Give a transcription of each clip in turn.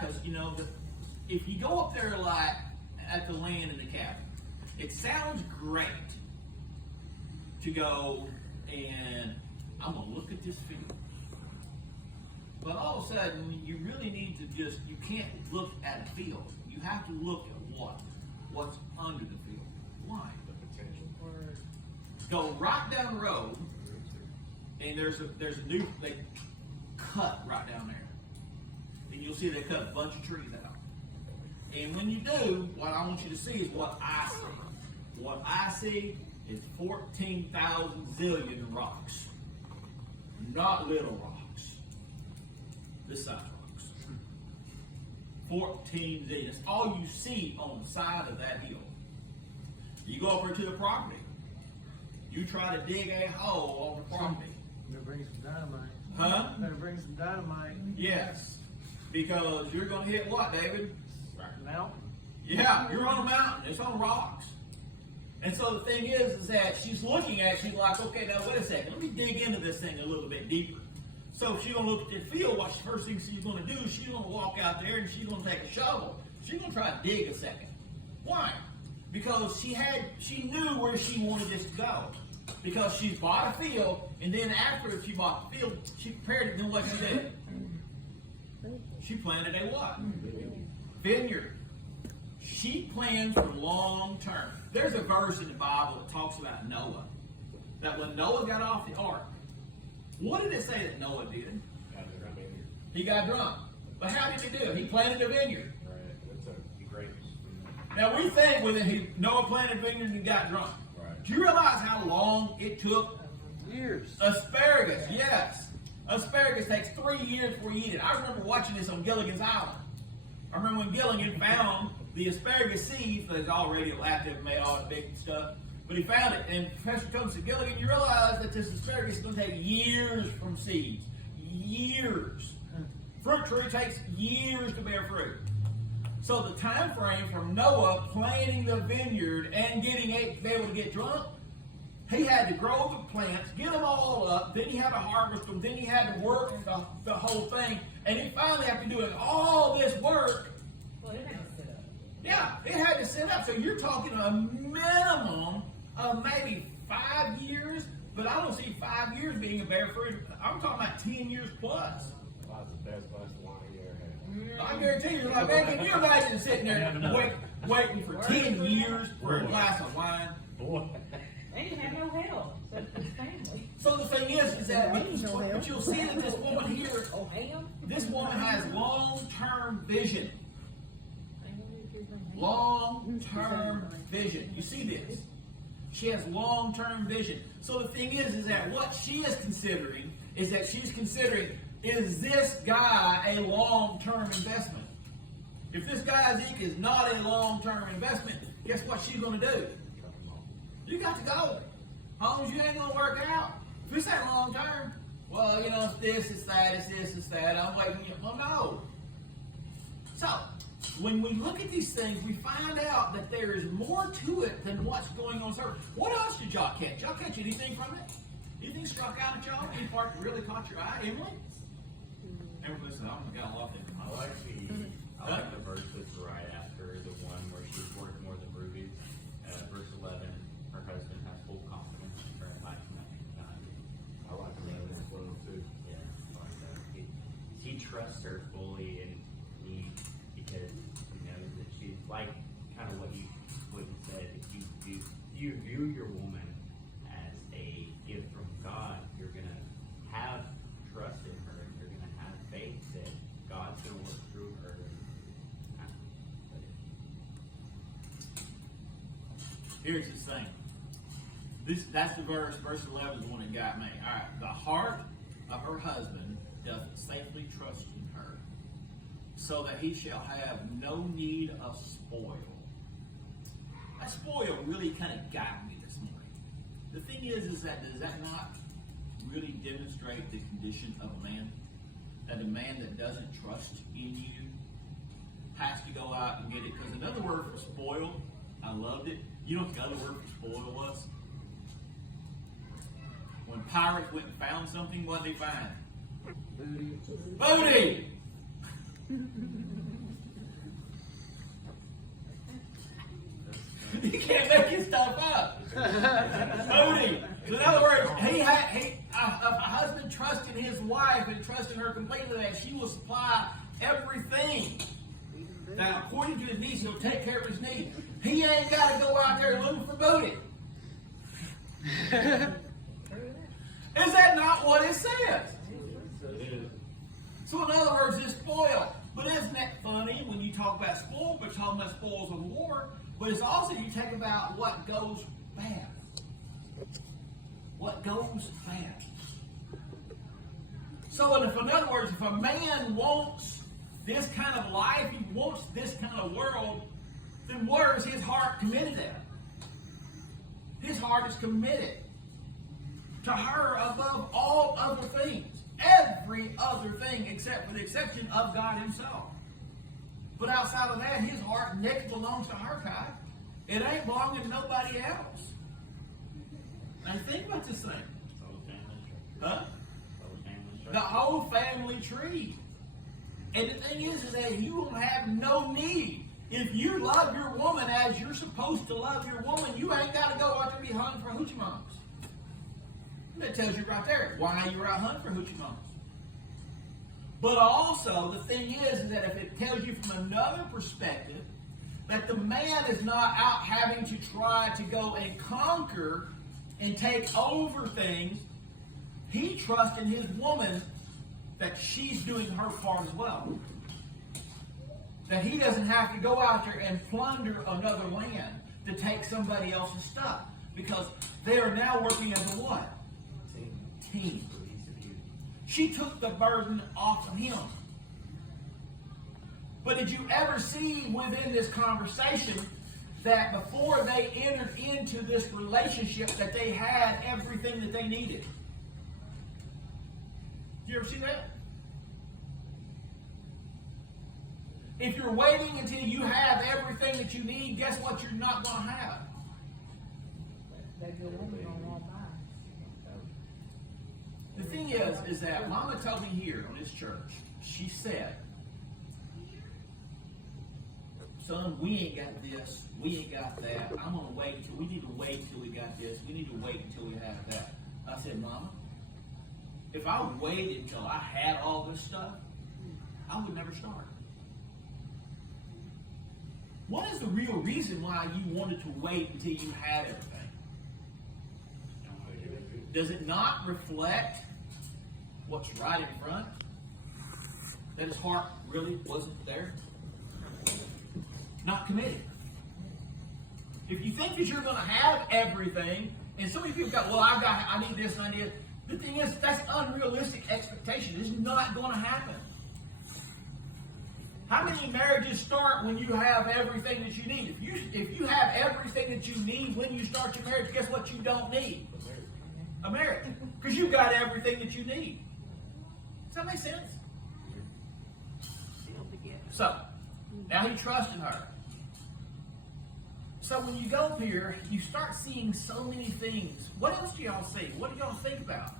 because if you go up there like at the land in the cabin, it sounds great to go and I'm gonna look at this field. But all of a sudden, you really need to you can't look at a field. You have to look at what's under the field. Why? The potential. Go right down the road, and there's a new, they cut right down there. And you'll see they cut a bunch of trees out. And when you do, what I want you to see is what I see. What I see is 14,000 zillion rocks. Not little rocks. This size rocks. 14 zillion. That's all you see on the side of that hill. You go over to the property. You try to dig a hole on the property. Better bring some dynamite. Huh? Better bring some dynamite. Yes. Because you're going to hit what, David? Mountain. Yeah, you're on a mountain. It's on rocks. And so the thing is that she's looking at it, she's like, okay, now wait a second. Let me dig into this thing a little bit deeper. So she's going to look at the field. What's the first thing she's going to do? She's going to walk out there and she's going to take a shovel. She's going to try to dig a second. Why? Because she knew where she wanted this to go. Because she bought a field, and then after she bought the field, she prepared it, and then what she did? She planted a what? Vineyard. She plans for long term. There's a verse in the Bible that talks about Noah. That when Noah got off the ark, what did it say that Noah did? He got drunk. But how did he do it? He planted a vineyard. Now we think Noah planted a vineyard and got drunk. Right. Do you realize how long it took? Years. Asparagus, yes. Asparagus takes 3 years before you eat it. I remember watching this on Gilligan's Island. I remember when Gilligan found the asparagus seeds, that's all radioactive, made all that big stuff. But he found it, and Professor Coates said, Gilligan, you realize that this asparagus is going to take years from seeds. Years. Fruit tree takes years to bear fruit. So the time frame from Noah planting the vineyard and getting it to be able to get drunk, he had to grow the plants, get them all up, then he had to harvest them, then he had to work the whole thing, and he finally, after doing all this work, Well, it had to sit up. yeah, it had to sit up. So you're talking a minimum of maybe 5 years, but I don't see 5 years being a bear fruit. I'm talking about 10 years plus. That's the best glass of wine you ever had. I guarantee you, like, man, can you imagine sitting there waiting for 10 years for a glass of wine? Boy. They didn't have no help, except for his family. So the thing is that but you'll see that this woman here, Oh, ham? this woman has long-term vision. Long-term vision. You see this? She has long-term vision. So the thing is that what she is considering is that she's considering, is this guy a long-term investment? If this guy Zeke is not a long-term investment, guess what she's going to do? You got to go. As long as you ain't going to work out. If this ain't long-term, well, it's this, it's that, it's this, it's that. I'm waiting. Well, no. So, when we look at these things, we find out that there is more to it than what's going on surface. What else did y'all catch? Y'all catch anything from it? Anything struck out at y'all? Any part that really caught your eye? Emily? Emily, listen, I'm going to love it. I like the verse that's right after the one where she's worth more than rubies. Verse 11, her husband has full confidence in her and lacks nothing behind it. I like the red as well too. Yeah, like that. He trusts her fully and because he knows that she's like kind of what you said. If you view your woman as a gift from God, you're gonna have trust in her and you're gonna have faith that God's gonna work through her. Here's the thing. That's the verse 11 is the one that got me. All right. The heart of her husband doth safely trust in her, so that he shall have no need of spoil. That spoil really kind of got me this morning. The thing is that does that not really demonstrate the condition of a man? That a man that doesn't trust in you has to go out and get it. Because another word for spoil, I loved it. You know what the other word for spoil was? When pirates went and found something, what did they find? Booty. Booty! Bodie. So in other words, a husband trusting his wife and trusting her completely that she will supply everything. Now, according to his needs, he'll take care of his needs. He ain't got to go out there looking for booty. Is that not what it says? It is. So in other words, it's spoil. But isn't that funny when you talk about spoil? We're talking about spoils of war. But it's also you take about what goes bad. What goes bad. So in other words, if a man wants this kind of life, he wants this kind of world, then where is his heart committed at? His heart is committed to her above all other things. Every other thing except for the exception of God himself. But outside of that, his heart next belongs to her, Kai. It ain't belonging to nobody else. Now think about this thing. Huh? The whole family tree. And the thing is that you will have no need. If you love your woman as you're supposed to love your woman, you ain't got to go out there and be hunting for hoochie mamas. That tells you right there why you're out hunting for hoochie mamas. But also, the thing is that if it tells you from another perspective that the man is not out having to try to go and conquer and take over things, he trusts in his woman that she's doing her part as well. That he doesn't have to go out there and plunder another land to take somebody else's stuff. Because they are now working as a what? Team. She took the burden off of him. But did you ever see within this conversation that before they entered into this relationship that they had everything that they needed? Did you ever see that? If you're waiting until you have everything that you need, guess what you're not going to have? That good woman gonna walk by. The thing is that Mama told me here on this church, she said, son, we ain't got this, we ain't got that. I'm going to wait until, we need to wait until we got this, we need to wait until we have that. I said, Mama, if I waited until I had all this stuff, I would never start. What is the real reason why you wanted to wait until you had everything? Does it not reflect what's right in front? That his heart really wasn't there? Not committed. If you think that you're going to have everything, and so many people go, well, I need this and I need it. The thing is, that's unrealistic expectation. It's not going to happen. How many marriages start when you have everything that you need? If you have everything that you need when you start your marriage, guess what you don't need? A marriage. Because you've got everything that you need. Does that make sense? So, now he trusts in her. So when you go here, you start seeing so many things. What else do y'all see? What do y'all think about?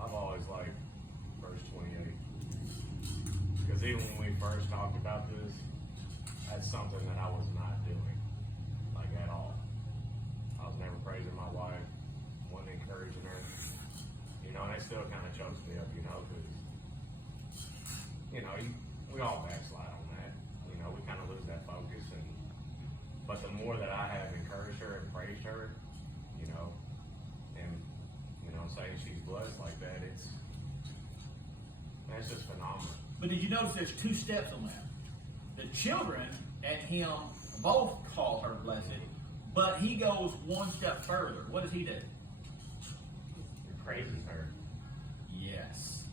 I've always liked verse 28. Because even when we first talked about this, that's something that I was not doing, like at all. I was never praising my wife, wasn't encouraging her. You know, and it still kind of chokes me up, you know, because, you know, we all backslide on that. You know, we kind of lose that focus. But the more that I have encouraged her and praised her, you know, and, you know, saying she's blessed like that, that's just phenomenal. But did you notice there's two steps on that? The children and him both call her blessed, but he goes one step further. What does he do? He praises her. Yes.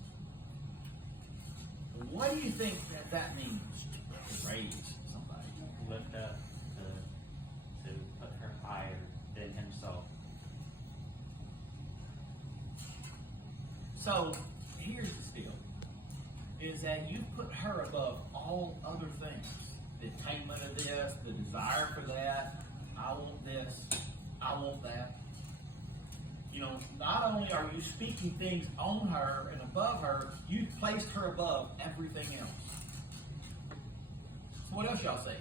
What do you think that means? To praise somebody. Lift up to put her higher than himself. So here's the deal. Is that you put her above all other things. The attainment of this, the desire for that. I want this. I want that. You know, not only are you speaking things on her and above her, you've placed her above everything else. So what else y'all say?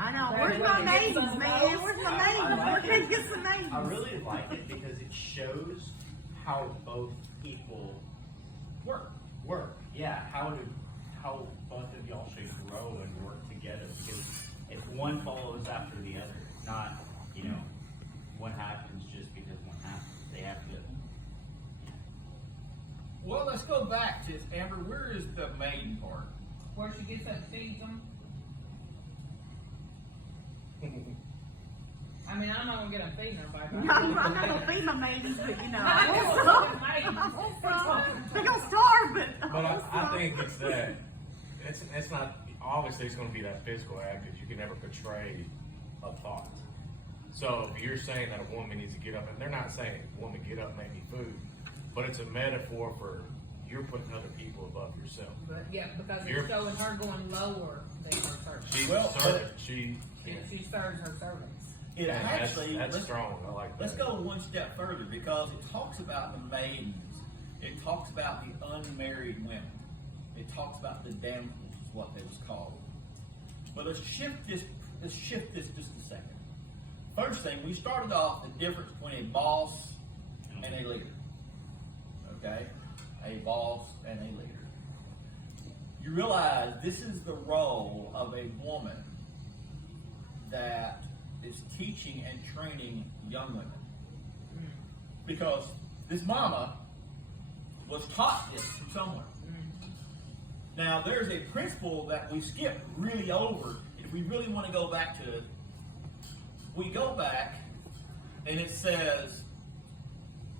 I know. Where's my maidens, man? Where's my maidens? Where can I get some maidens? I really like it because it shows how both people work. Yeah, how both of y'all should grow and work together. Because if one follows after the other, it's not, what happens just because one happens. They have to. Well, let's go back to Amber. Where is the maiden part? Where she gets up and feeds them. I mean, I'm not gonna get them feeding everybody. No, I'm not gonna feed my maidens, but I I know want it's maidens. some. I want some. They're gonna starve, but But want I some. think it's that it's not obviously it's going to be that physical act because you can never portray a thought. So if you're saying that a woman needs to get up, and they're not saying woman get up, make me food, but it's a metaphor for you're putting other people above yourself. But yeah, because You're- it's showing her going lower than her servants. She's Well, a servant. She She serves her servants. It and actually, that's let's- strong. I like that. Let's go one step further because it talks about the maidens. It talks about the unmarried women. It talks about the damsels, is what they was called. But let's shift this just a second. First thing, we started off the difference between a boss and a leader. Okay? A boss and a leader. You realize this is the role of a woman that is teaching and training young women. Because this mama was taught this from somewhere. Now, there's a principle that we skip really over. If we really want to go back to it, we go back and it says,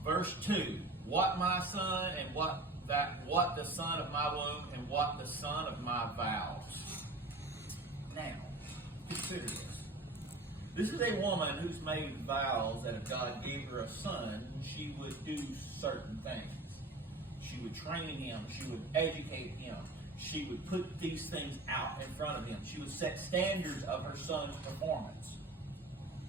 verse 2, what my son and what the son of my womb and what the son of my vows. Now, consider this. This is a woman who's made vows that if God gave her a son, she would do certain things. She would train him. She would educate him. She would put these things out in front of him. She would set standards of her son's performance.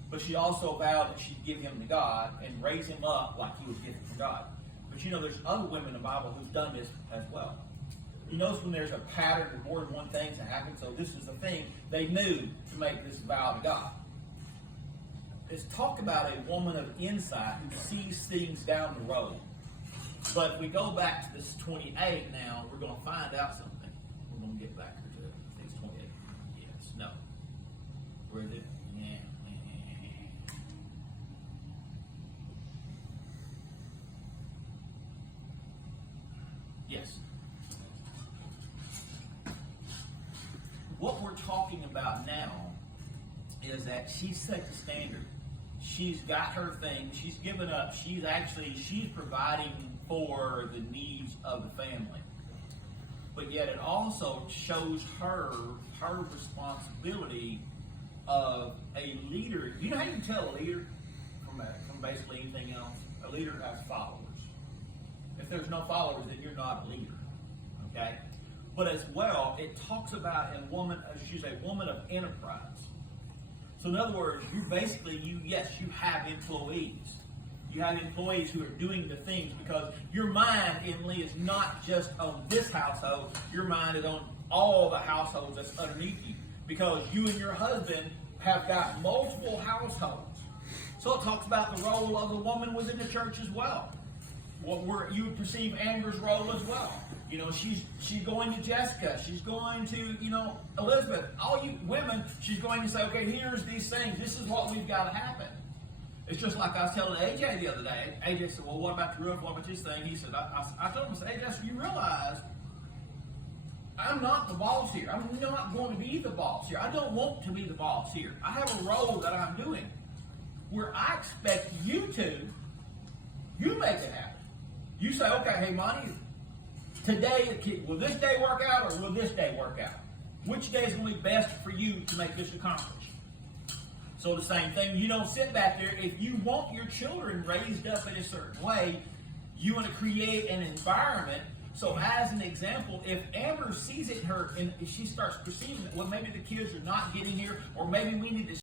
But she also vowed that she'd give him to God and raise him up like he was given from God. But there's other women in the Bible who've done this as well. You notice when there's a pattern of more than one thing to happen, so this is the thing they knew to make this vow to God. It's talk about a woman of insight who sees things down the road. But if we go back to this 28 now, we're going to find out something. We're going to get back to it. I think it's 28. Yes. No. Where is it? Yeah. Yes. What we're talking about now is that she set the standard. She's got her thing. She's given up. She's providing for the needs of the family. But yet it also shows her responsibility of a leader. You know how you can tell a leader from basically anything else? A leader has followers. If there's no followers, then you're not a leader. Okay? But as well, it talks about a woman, she's a woman of enterprise. So in other words, you have employees. You have employees who are doing the things because your mind, Emily, is not just on this household. Your mind is on all the households that's underneath you because you and your husband have got multiple households. So it talks about the role of the woman within the church as well. You would perceive Amber's role as well. She's going to Jessica. She's going to, Elizabeth. All you women, she's going to say, okay, here's these things. This is what we've got to happen. It's just like I was telling AJ the other day. AJ said, well, what about the roof? What about this thing? He said, I told him, AJ, you realize I'm not the boss here. I'm not going to be the boss here. I don't want to be the boss here. I have a role that I'm doing where I expect you make it happen. You say, okay, hey, Monty, today, will this day work out or will this day work out? Which day is going to be best for you to make this accomplished? So the same thing, you don't sit back there. If you want your children raised up in a certain way, you want to create an environment. So as an example, if Amber sees it in her and she starts perceiving that, well, maybe the kids are not getting here or maybe we need to